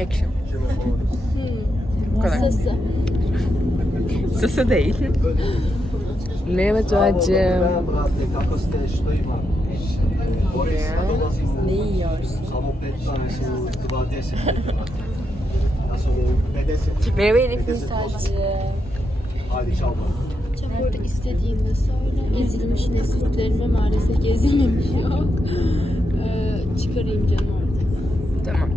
Action. Hmm. Bu kadar. Sası. Sası değil. U Ne yiyorsun? samo 5 dana su 20 Ja sam u 50. Merhaba Elif. Hadi čao. Hocam bu arada istediğinde söyle. Ezilmiş nesitlerime maalesef gezilmemiş yok. Ee, çıkarayım canım orada. Tamam.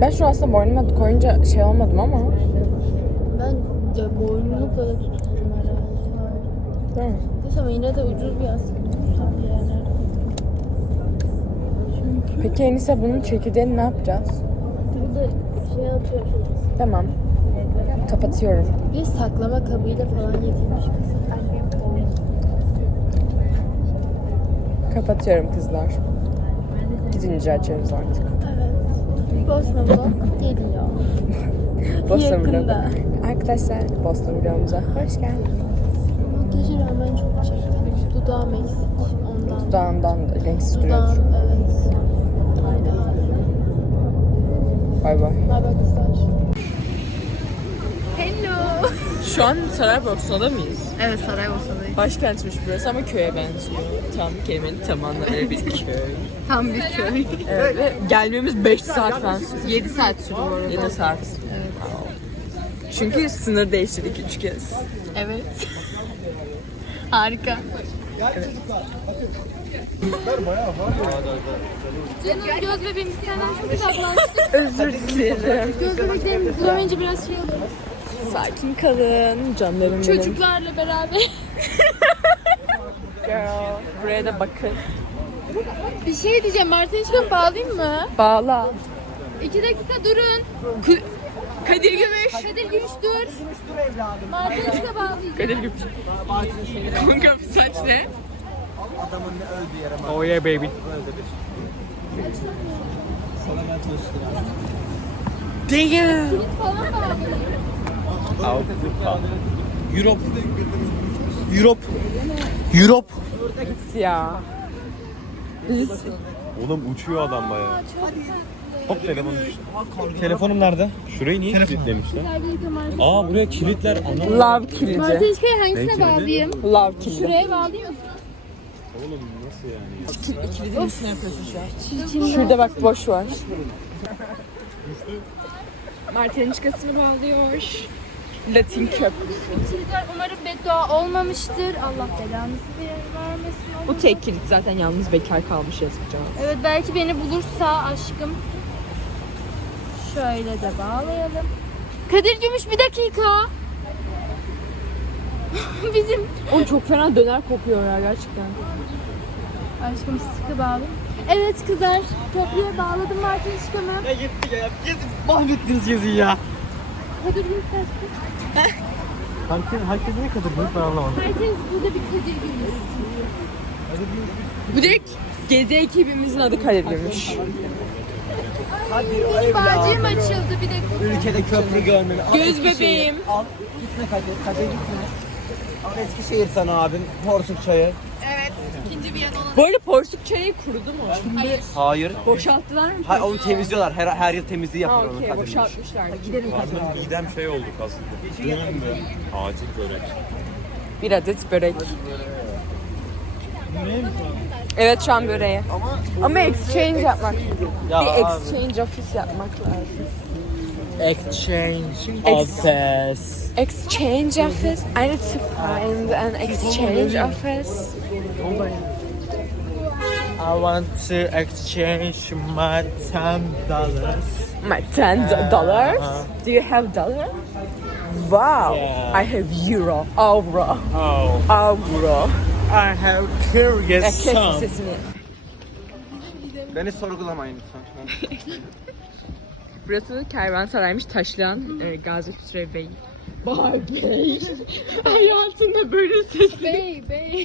Ben şu aslında boynuma koyunca şey olmadım ama. Ben de boynlukla da tutuldum herhalde. Değil mi? Neyse ama yine de ucuz bir askı tutsam yani. Çünkü Peki Enise bunun çekirdeğini ne yapacağız? burada şey atıyorsunuz. Tamam. Kapatıyorum. Bir saklama kabıyla falan yedirmiş kız. Kapatıyorum kızlar. Gidince açarız artık. Evet. Bosna vlog geliyor. Bosna vlogu. Arkadaşlar Bosna vlogumuza hoş geldiniz. Makyajı rağmen çok çektim. Dudağım eksik ondan. Dudağından renksiz Dudağım duruyor. evet. Öyle. Bay bay. Bay bay kızlar. Şu an Saraybosna'da mıyız? Evet Saraybosna'dayız. Başkentmiş burası ama köye benziyor. Tam kelimenin tam anlamıyla bir köy. Tam bir köy. Evet ve gelmemiz 5 saat falan sürdü. 7 saat sürdü bu arada. 7 saat. Evet. Çünkü sınır değiştirdik 3 kez. Evet. Harika. Canım göz bebeğim biz senden çok uzaklaştık. Özür dilerim. Göz bebeklerimi bulamayınca biraz şey oluyor. Sakin kalın canlarım benim. Çocuklarla beraber. Girl. Buraya da bakın. bir şey diyeceğim. Martinişkan bağlayayım mı? Bağla. İki dakika durun. Kadir Gümüş. Kadir Gümüş dur. Martinişka bağlayacağım. Kadir Gümüş. Kanka bu saç ne? Adamın ne öldü yere Oh yeah baby. Damn. Falan bağlayayım. Europe. Europe. Europe. Ya. Biz Oğlum uçuyor adam baya. Hop telefon düştü. Telefonum nerede? Şurayı niye kilitlemişler? Aa buraya kilitler. Ana. love kilidi. Martinişka'yı hangisine bağlayayım? Love kilidi. Şuraya musun? Oğlum nasıl yani? Kilidin üstüne yapıyorsun şu an. Şurada bak boş var. Çıkasını bağlıyor. Latin köprüsü. Umarım beddua olmamıştır. Allah belanızı ver- vermesin. Bu tek kilit zaten yalnız bekar kalmış yazıkça. Evet belki beni bulursa aşkım. Şöyle de bağlayalım. Kadir Gümüş bir dakika. Bizim Oğlum çok fena döner kokuyor ya gerçekten. aşkım sıkı bağlı. Evet kızlar köprüye bağladım Martin aşkımı. Ya gitti ya. Gitti. Mahvettiniz yazıyı ya. Kadir Gümüş sensin. Herkes, herkes ne kadar büyük ben anlamadım. Herkes burada bir Kadir Gümüş. Bu direkt gezi ekibimizin adı Kadir Gümüş. Benim bağcığım açıldı bir dakika. Ülkede köprü görmeni. Al Göz bebeğim. Al gitme Kadir. Kadir gitme. Al Eskişehir sana abim. Porsuk çayı. Bu arada porsuk çayı kurudu mu? Hayır. Boşalttılar mı? Hayır onu temizliyorlar. Her, her yıl temizliği Ha yapıyor onu okey boşaltmışlar. Gidelim hadi. Midem şey olduk aslında. Döndü. Acil börek. Bir adet börek. Evet şu an böreğe. Ama exchange yapmak. Ya Bir abi. exchange office yapmak lazım. Exchange Ex- office. Exchange office? I need to find an exchange office. I want to exchange my ten dollars. My ten do- dollars? Do you have dollar? Wow. I have euro. Avro. Oh, Avro. I have curious sesini. Beni sorgulamayın lütfen. Burası kervansaraymış taşlayan e, Gazi Hüsrev Bey. Bey. Hayatında böyle ses. Bey bey.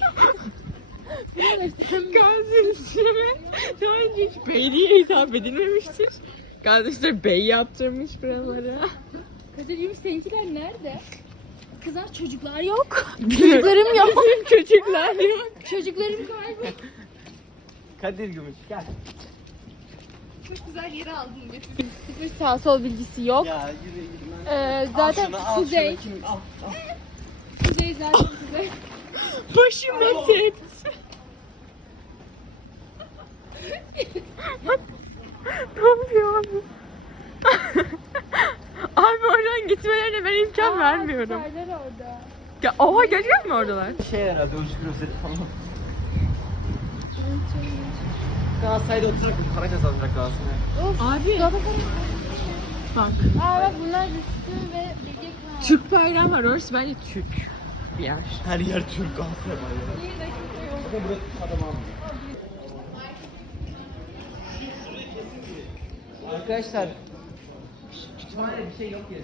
Gazi Hüsrev'e daha önce hiç bey diye hitap edilmemiştir. Gazi Hüsrev Bey yaptırmış buralara. Kadir Gümüş seninkiler nerede? Kızlar çocuklar yok. Çocuklarım yok. Çocuklar yok. Çocuklarım kayboldu. Kadir Gümüş gel. Sıfır sağ sol bilgisi yok. Ya yürü yürü. Ee, zaten Şunu al, kuzey. şunu kim- al, al. Kuzey zaten kuzey. Başım et. ne yapıyor abi? abi oradan gitmelerine ben imkan vermiyorum. Orada. Ya, oha gerçekten mi oradalar? Şey herhalde özgür özeti falan. Galatasaray'da oturarak mı para kazanacak Galatasaray? Abi bak Aa bak bunlar Rüstü ve Bilge. Türk bayrağı var orası bence Türk bir yer. Her yer Türk var ya. Adam almıyor. Arkadaşlar kütüphanede bir şey yok ya.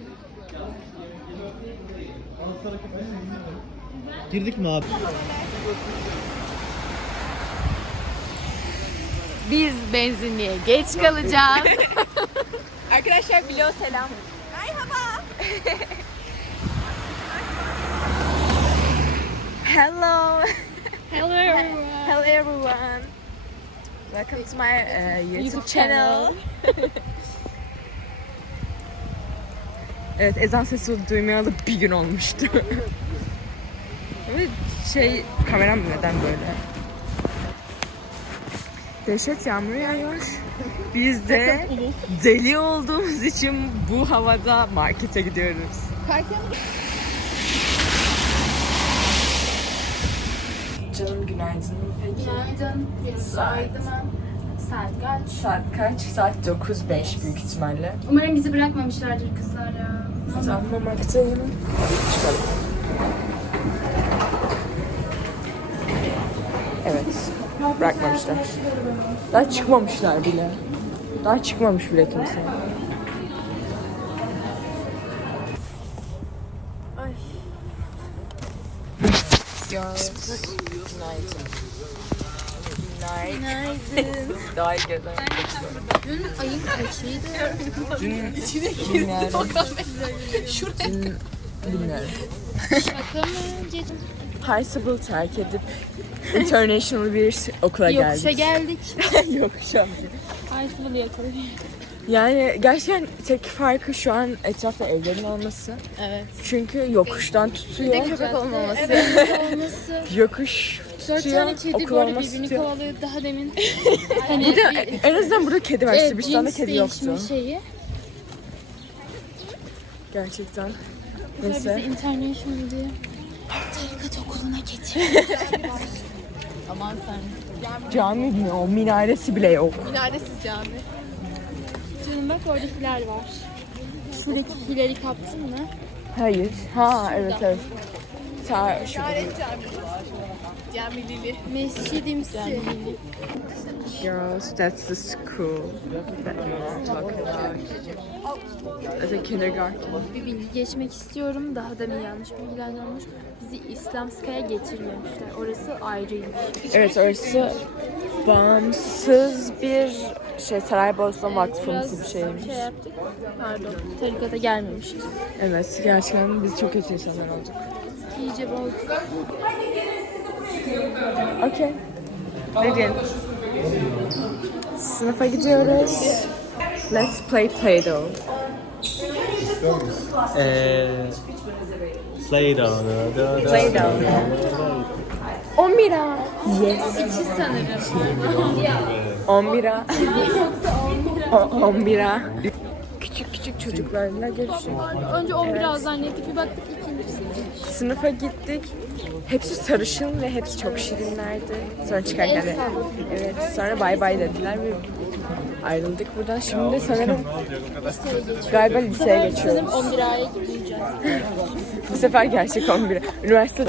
Girdik mi abi? Biz benzinliğe geç kalacağız. Arkadaşlar Bilo selam. Merhaba. Hello. Hello everyone. Hello everyone. Welcome to my uh, YouTube, YouTube channel. evet ezan sesi duymayalı bir gün olmuştu. Ve şey kameram neden böyle? Dehşet yağmur yağıyor. Biz de deli olduğumuz için bu havada markete gidiyoruz. Canım günaydın. Peki. Günaydın. Günaydın. Saat kaç? Saat kaç? Saat 9.05 büyük ihtimalle. Umarım bizi bırakmamışlardır kızlar ya. Sanmamaktayım. Çıkalım. Evet. Bırakmamışlar. Daha çıkmamışlar bile. Daha çıkmamış bile kimse. Girls. Günaydın. Günaydın. Daha iyi gezen. Dün ayın kaçıydı? Dün bilmiyorum. Dün bilmiyorum. Şaka mı? Parsable terk edip international bir okula Yokuşa geldik. geldik. Yokuşa. Ayşe'li yakalıyor. Yani gerçekten tek farkı şu an etrafta evlerin olması. Evet. Çünkü yokuştan tutuyor. Köpek olmaması. Evet olması. Yokuş Dört tutuyor. tane kedi böyle birbirini tutuyor. kovalıyor daha demin. hani Bir de en azından burada kedi var. Evet, Sırbistan'da cins kedi yoktu. şeyi. Gerçekten. Bizi Neyse. international diye tarikat okuluna getir. Aman tanrım. Cami mi o? Minaresi bile yok. Canım bak oradakiler var. Şuradaki hileri kaptın mı? Hayır. Ha evet evet. Ta şurada. Mescidimsi. Girls, that's the school that we were talking about. As a kindergarten. Bir bilgi geçmek istiyorum. Daha da bir yanlış bilgiler olmuş. Bizi İslamskaya getirmemişler. Orası ayrıymış. Evet orası bağımsız bir şey Saraybosna Vakfımsı bir şeymiş. şey yaptık. Pardon. Tarikata gelmemişiz. Evet gerçekten biz çok kötü insanlar olduk. İyice bozduk. Okey. Ne diyelim? Sınıfa gidiyoruz. Let's play Play-Doh. Eee... Play-Doh. Play-Doh. 10 bira. Yes. İki sanırım. 10 bira. O- 10 bira. Küçük küçük çocuklarla görüştük. Önce 11 evet. zannettik. Bir baktık ikincisi. Sınıfa gittik. Hepsi sarışın ve hepsi çok şirinlerdi. Sonra çıkarken de evet sonra bay bay dediler ve ayrıldık buradan. Şimdi sanırım galiba liseye geçiyoruz. Sanırım 11 aya gideceğiz. Bu sefer gerçek 11. Üniversite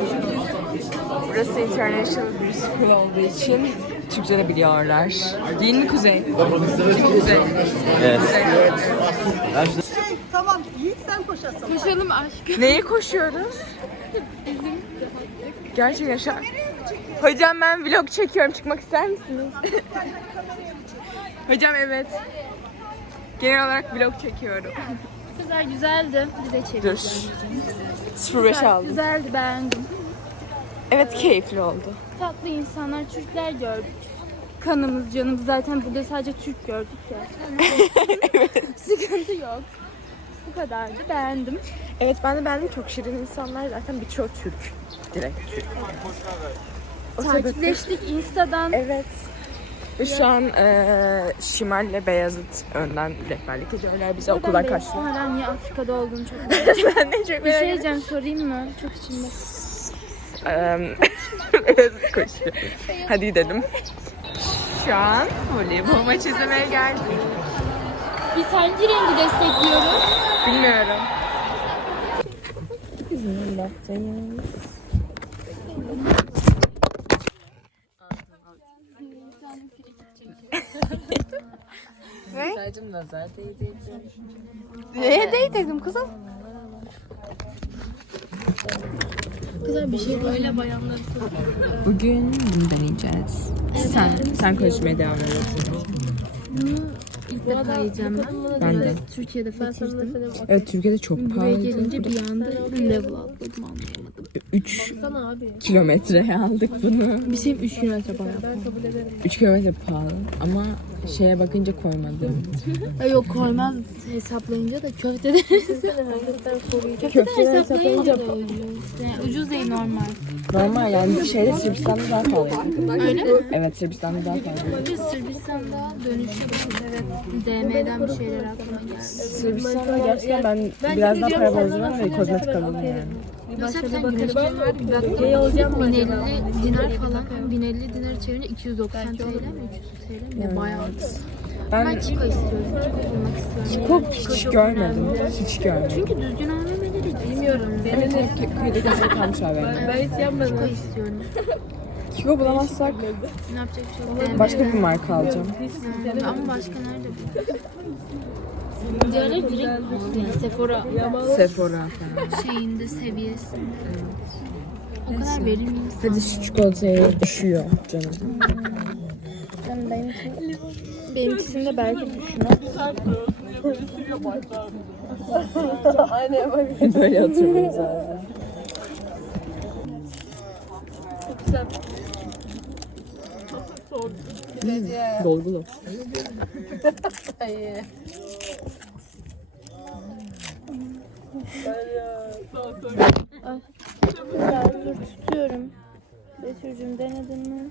Burası international bir school olduğu için Türkçe de biliyorlar. Değil mi Kuzey? Kuzey. Evet. Tamam Yiğit sen koşasın. Koşalım aşk. Neye koşuyoruz? Gerçekten şu an... Hocam ben vlog çekiyorum. Çıkmak ister misiniz? Hocam evet. Genel olarak vlog çekiyorum. Güzel güzeldi. Bize Dur. çevir. 05 aldım. Güzeldi beğendim. Evet keyifli oldu. Tatlı insanlar, Türkler gördük. Kanımız, canımız zaten burada sadece Türk gördük ya. Sıkıntı yok. Bu kadardı. Beğendim. Evet ben de beğendim. Çok şirin insanlar. Zaten birçoğu Türk. Direkt Türk. O Takipleştik Insta'dan. Evet. Ve şu an eee Şimal'le Beyazıt önden rehberlik ediyorlar. Bize okuldan Beyaz kaçtı. Hala niye Afrika'da olduğunu çok merak ediyorum. ben de çok Bir şey merak diyeceğim sorayım mı? Çok içimde. Koşuyor. Hadi gidelim. Şu an voleybol maçı izlemeye geldik. Biz hangi rengi destekliyoruz? Bilmiyorum. Bizim baktığımız. Ne? Sadece nazar değdirdim. Neye değdirdim kızım? Güzel bir şey böyle bayanlar. Bugün bunu deneyeceğiz. Sen, sen konuşmaya devam ediyorsun. İlk defa yiyeceğim ben. Ben de. Türkiye'de fetiştim. Evet Türkiye'de çok Buraya pahalı. gelince bir anda level atladım anlayamadım. 3 kilometreye aldık bunu. Bir şey 3 kilometre bayağı. 3 kilometre pahalı ama şeye bakınca koymadım. Yok koymaz hesaplayınca da köfte de köfte de hesaplayınca da ucuz. Yani ucuz değil normal. Normal yani şeyde Sırbistan'da daha pahalı. Öyle mi? Evet Sırbistan'da daha pahalı. Sırbistan'da dönüşte evet DM'den bir şeyler aklıma geldi. Sırbistan'da gerçekten ben biraz daha para bozdum ve kozmetik aldım yani. Bir tane güneş kremi vardı bir baktım. 1050 dinar falan. 1050 dinar çevirince 290 TL mi 300 TL mi? Ne bayağı. Ben Ben Kiko istiyorum. Kiko bulmak istiyorum. Kiko hiç görmedim. Hiç görmedim. Çünkü düzgün AVM'leri bilmiyorum. Evet, hep kıyıda köşede kalmış abi. Kiko istiyorum. Kiko bulamazsak Ne yapacak bir şey yok. başka bir marka alacağım. Ama başka nerede bu? Direkt yani Sephora Sephora falan. şeyinde seviyesinde. O kadar verimliyiz. Hadi şu çikolatayı düşüyor canım. Benimkisinde belki düşünmez. Böyle oturuyoruz abi. Hmm, dolgulu. Güzel dur tutuyorum. Betül'cüm denedin mi?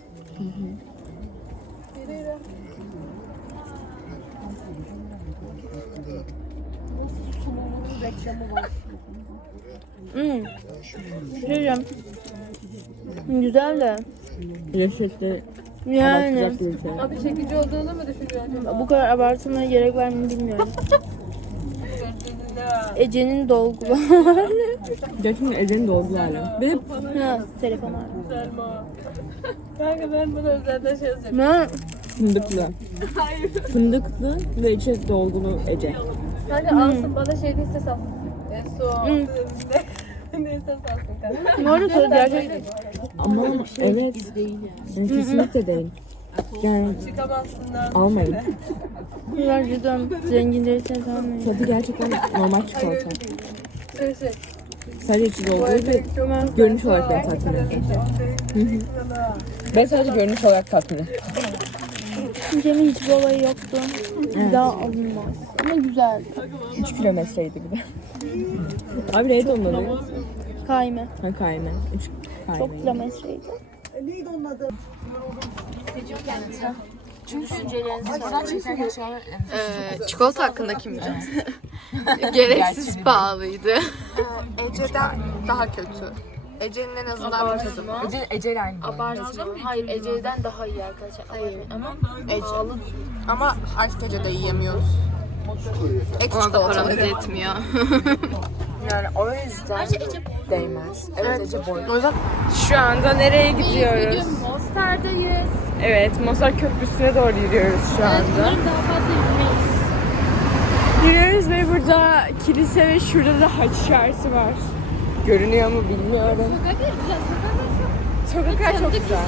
Hmm. Söyleyeceğim. Güzel de. Lezzetli. Yani şey. Abi çekici olduğunu mu düşünüyorsun? bu kadar abartılmaya gerek var mı bilmiyorum. Ece'nin dolgulu. Gerçekten Ece'nin dolgulu hali. Ve ha, telefon var. Kanka ben bunu özelden şey yazacağım. Ne? fındıklı. Fındıklı ve içi dolgulu Ece. Kanka alsın bana şey de ses alsın. E, su. Ne ses alsın kanka. Bu arada söz gerçek. Ama evet. Yani kesinlikle değil. Yani Çıkamazsın da. almayın. Bunlar cidden zengin değilseniz almayın. Tadı gerçekten normal çikolata. Şey şey. Sadece içi dolgulu ve görünüş olarak beni tatmin hı. Ben sadece görünüş olarak tatmin ettim. Cem'in hiçbir olayı yoktu. Bir daha alınmaz. Ama güzel. 3 kilometreydi bir de. Abi neydi onun adı? Kayme. Ha kayme. 3 kayme. Çok kilometreydi. Ee, çikolata hakkında kim bilir? Gereksiz pahalıydı. Ece'den daha kötü. Ece'nin en azından bir tadı var. Ece, Ece aynı. Abartılım. Hayır Ece'den daha iyi arkadaşlar. Hayır. Ama Ece. Ama artık Ece'de yiyemiyoruz. Ek Ona da paramız yetmiyor. Yani o yüzden değmez. Evet Ece boy. Şu anda nereye gidiyoruz? Mostar'dayız. Evet Mozart Köprüsü'ne doğru yürüyoruz şu Evet, anda. umarım daha fazla yürümeyiz. Yürüyoruz ve burada kilise ve şurada da haç işareti var. Görünüyor mu bilmiyorum. Sokaklar güzel, sokaklar çok Sokaklar çok güzel.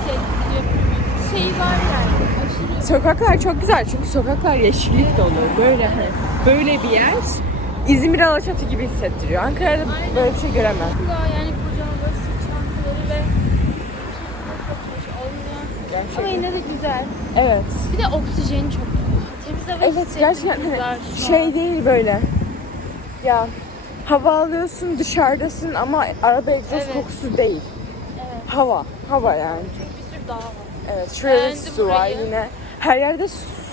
Şey var yani, aşırı Sokaklar çok güzel çünkü sokaklar yeşillik dolu. Böyle hani böyle bir yer İzmir Alaçatı gibi hissettiriyor. Ankara'da böyle bir şey göremem. Daha yani kocaman böyle sırt çantaları ve olmayan. Ama yine de güzel. Evet. Bir de oksijeni çok güzel. Temiz hava Evet gerçekten hissettirdiler hani şu an. şey değil böyle. Ya hava alıyorsun dışarıdasın ama araba egzoz Evet. kokusu değil. Hava. Hava yani. Bir sürü dağ var. Evet şurada Beğendim su var burayı. yine. Her yerde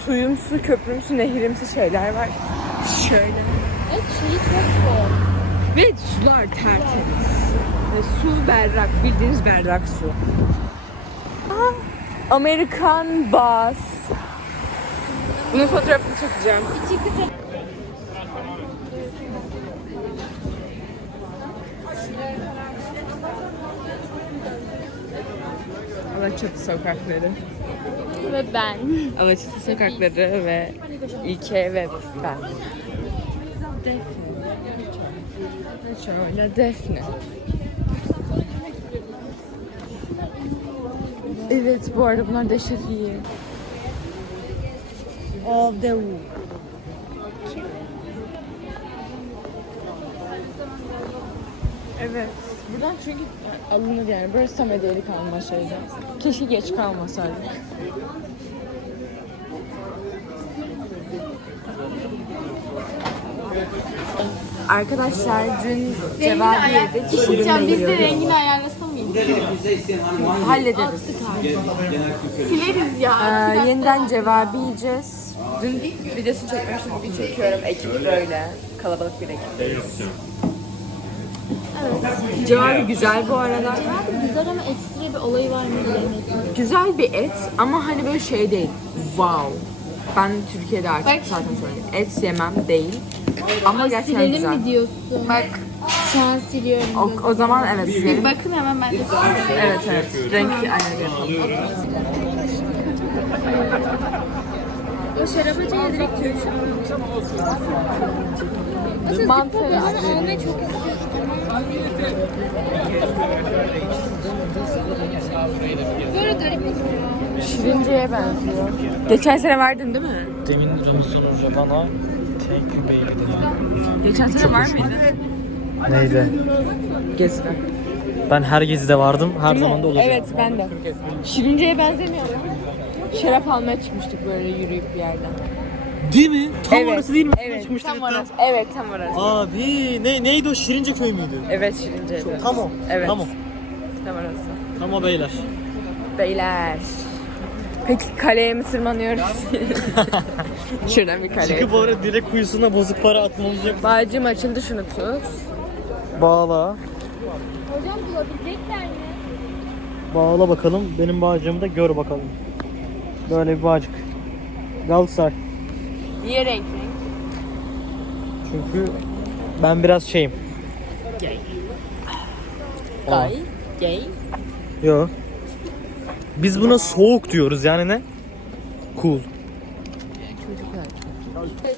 suyumsu, köprümsü, nehirimsi şeyler var. Şöyle. Evet şeyi çok bol. Ve sular tertemiz. Ve su berrak, bildiğiniz berrak su. Amerikan bus. Bunun fotoğrafını çekeceğim. İki kıta Alaçatı sokakları. ve ben. Alaçatı sokakları ve İlke ve ben. Defne. Şöyle Defne. Evet bu arada bunlar dehşet iyi. Of the Woo. Evet. Buradan çünkü alınır yani. Burası tam hediyelik alma şeydi. Keşke geç kalmasaydık. Arkadaşlar dün cevabı yedik. Bugün Biz de rengini ayarlasa mıyız? Hallederiz. Sileriz ya. Ee, yeniden cevabı yiyeceğiz. Dün videosunu çekmiştim. Bugün çekiyorum. Ekip böyle. Kalabalık bir ekip. Cevabı güzel bu arada. Güzel ama ekstra bir olayı var mı. Güzel bir et ama hani böyle şey değil. Wow. Ben Türkiye'de artık Bak. zaten söyleyeyim. Et yemem değil. Ama gerçekten Silelim güzel. mi diyorsun? Bak. Şu an siliyorum. O, o zaman evet Bir silelim. bakın hemen ben de sileyim. Evet evet. Renk ayarı yapalım. O şarabacıya direkt Mantıklı. Ama almayı çok Böyle garip bir Şirince'ye benziyor. Geçen sene verdin değil mi? Demin Ramazan Hoca bana thank you baby dedi. Geçen sene var mıydı? Neydi? Gezide. Ben her gezide vardım. Her zaman da olacağım. Evet ben de. Şirince'ye benzemiyor mu? Şarap almaya çıkmıştık böyle yürüyüp bir yerden. Değil mi? Tam Evet, orası değil mi? evet, Çıkmıştık tam hatta. orası. Evet tam orası. Abi ne, neydi o Şirince köy müydü? Evet Şirince'de. Tam o. Evet. Tam o. Tam orası. Tam o beyler. Beyler. Peki kaleye mi tırmanıyoruz? Şuradan bir kaleye. Çıkıp oraya direkt kuyusuna bozuk para atmamız yok. Bağcım açıldı şunu tut. Bağla. Hocam bulabilecekler mi? Bağla bakalım. Benim bağcığımı da gör bakalım. Böyle bir bağcık. Galatasaray. Niye renk renk? Çünkü ben biraz şeyim. Gay. Gay. Yo. Biz buna soğuk diyoruz yani ne? Cool.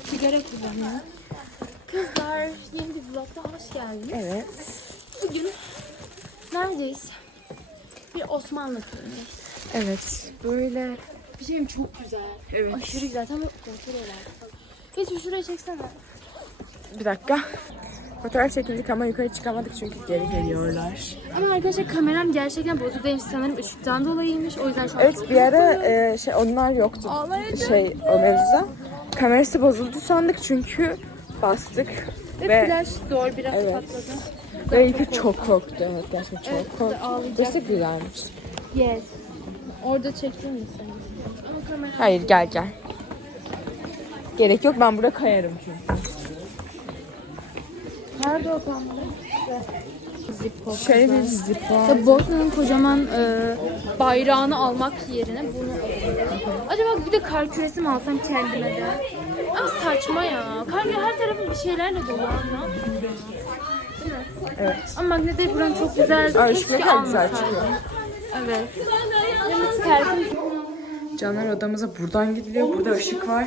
Sigara kullanıyor. Kızlar yeni bir vlogda hoş geldiniz. Evet. Bugün neredeyiz? Bir Osmanlı köyündeyiz. Evet. Böyle Bir şeyim çok güzel. Evet. Aşırı güzel. Tam orta olan. Geç şuraya çeksene. bir dakika. Fotoğraf çekildik ama yukarı çıkamadık çünkü geri geliyorlar. Ama arkadaşlar kameram gerçekten bozuk değilmiş. Sanırım ışıktan dolayıymış. O yüzden şu an Evet bir ara e, şey onlar yoktu. Ağlayacağım. Şey o mevzuda. Kamerası bozuldu sandık çünkü bastık Ve, ve flash zor biraz Evet. patladı. ve İlkü çok korktu. Evet gerçekten çok korktu. ağlayacak. Burası güzelmiş. Yes. Orada? Ama kamera... Hayır gel gel. Gerek yok ben burada kayarım çünkü. Nerede o kamera? Şöyle bir zip var. Ya Bosna'nın kocaman e, bayrağını almak yerine bunu alıyorum. Acaba bir de kar küresi mi alsam kendime de? Ama saçma ya. Kar her tarafı bir şeylerle dolu. Ne yapayım ya? Evet. Ama magnetyayı buran çok güzel. Keşke kadar güzel çıkıyor. Evet. Canlar odamıza buradan gidiliyor. Burada ışık var.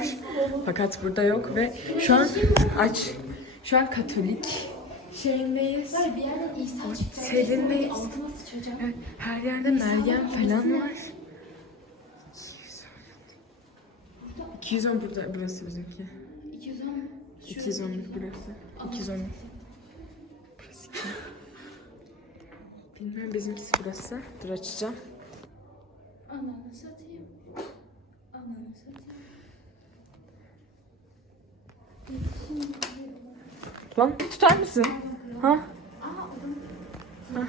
Fakat burada yok ve şu an aç. Şu an Katolik şeyindeyiz. Serindeyiz. Evet, her yerde Meryem falan var. 210 burada, burası bizimki. 210 210 burası. 210 Burası? Bilmem bizimkisi burası. Dur açacağım. Lan tutar mısın? Ha? Ha.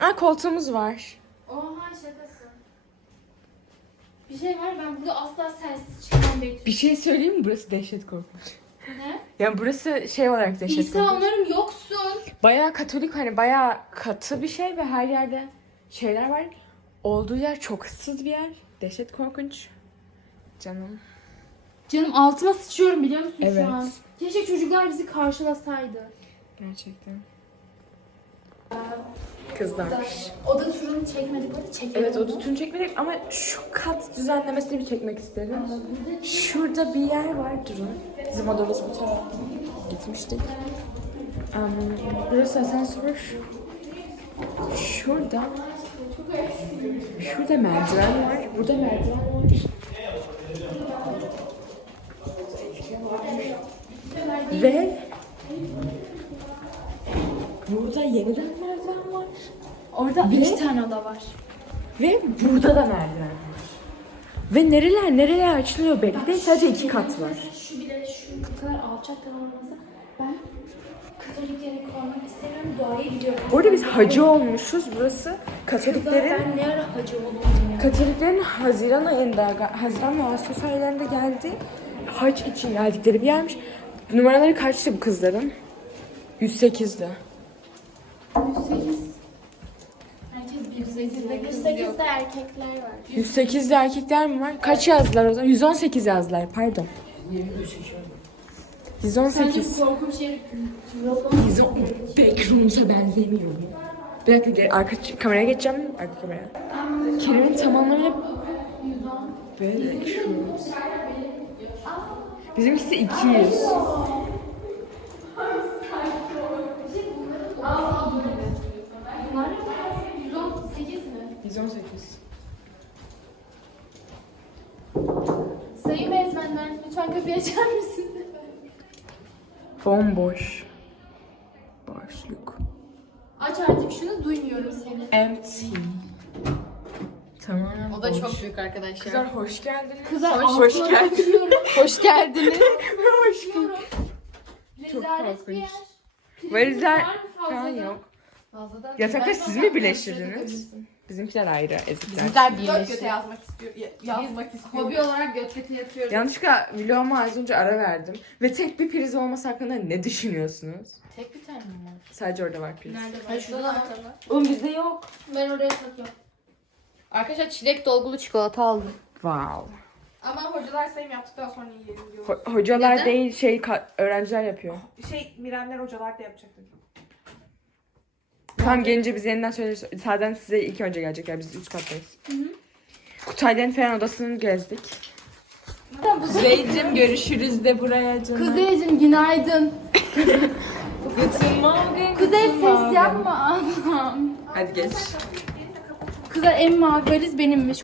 Aa koltuğumuz var. Oha şakası. Bir şey var ben burada asla sensiz çıkmam Betül. Bir şey söyleyeyim mi? Burası dehşet korkunç. Ne? Yani burası şey olarak dehşet İsa korkunç. onarım yoksun. Bayağı katolik hani bayağı katı bir şey ve her yerde şeyler var. Olduğu yer çok ıssız bir yer. Dehşet korkunç. Canım. Canım altıma sıçıyorum biliyor musun Evet. şu an? Keşke çocuklar bizi karşılasaydı. Gerçekten. Kızlar. Oda turunu çekmedik orada çekelim. Evet o tutun çekmedik ama şu kat düzenlemesini bir çekmek isterim. Şurada bir yer var durun. Bizim odamız bu tarafta. Gitmiştik. Um, burası asansör. Şurada. Şurada merdiven var. Burada merdiven var. Ve burada yeniden merdiven var. Orada iki tane oda var. Ve burada da merdiven var. Ve nereler nereler açılıyor belli değil. Sadece iki kat var. Şu bile şu kadar alçak kalmamızı ben Katoliklere koymak istemiyorum. Doğaya gidiyorum. Bu arada biz hacı olmuşuz. Burası Katoliklerin Ben ne ara hacı oldum ya? Katoliklerin Haziran ayında, Haziran ve Ağustos aylarında geldi. Hac için geldikleri bir yermiş. Numaraları kaçtı bu kızların? 108'di. 108. Herkes 108'de. 108'de erkekler var. 108'de erkekler mi var? Kaç yazdılar o zaman? 118 yazdılar pardon. 118. korkum şey Bizim backroom'sa benzemiyor. Bir dakika gel- arka kameraya geçeceğim. Arka kameraya. Kerim'in tam anlamıyla backroom. Bizimkisi 200. Bunlar 118 mi? 118. Sayın öğretmenler lütfen kapıyı açar mısınız? Bomboş. Çok büyük arkadaşlar. Kızlar hoş geldiniz. Kızlar hoş, hoş geldiniz. Hoş geldiniz. hoş bulduk. Bir yer. Valizler falan yok. Yatakları siz mi birleştirdiniz? Bizimkiler ayrı ezikler. Bizler göt göte yazmak istiyor. Yazmak istiyor. Hobi olarak göt göte yatıyoruz. Yanlışlıkla vloguma az önce ara verdim. Ve tek bir priz olması hakkında ne düşünüyorsunuz? Tek bir tane mi var? Sadece orada var priz. Nerede Ha var? şurada da var. Oğlum bizde yok. Ben oraya takıyorum. Arkadaşlar çilek dolgulu çikolata aldım. Wow. Ama hocalar sayım yaptıktan sonra yiyelim diyor. Ho- hocalar Neden? değil şey ka- öğrenciler yapıyor. Şey Mirenler hocalar da yapacaktı. Tam gelince biz yeniden söyleriz. Zaten size ilk önce gelecekler. Biz üst kattayız. Kutay'dan falan odasını gezdik. Kuzeycim görüşürüz de buraya canım. Kuzeyciğim günaydın. Morgen. Kuzey ses yapma. Hadi geç. Kızlar en mavi valiz benimmiş.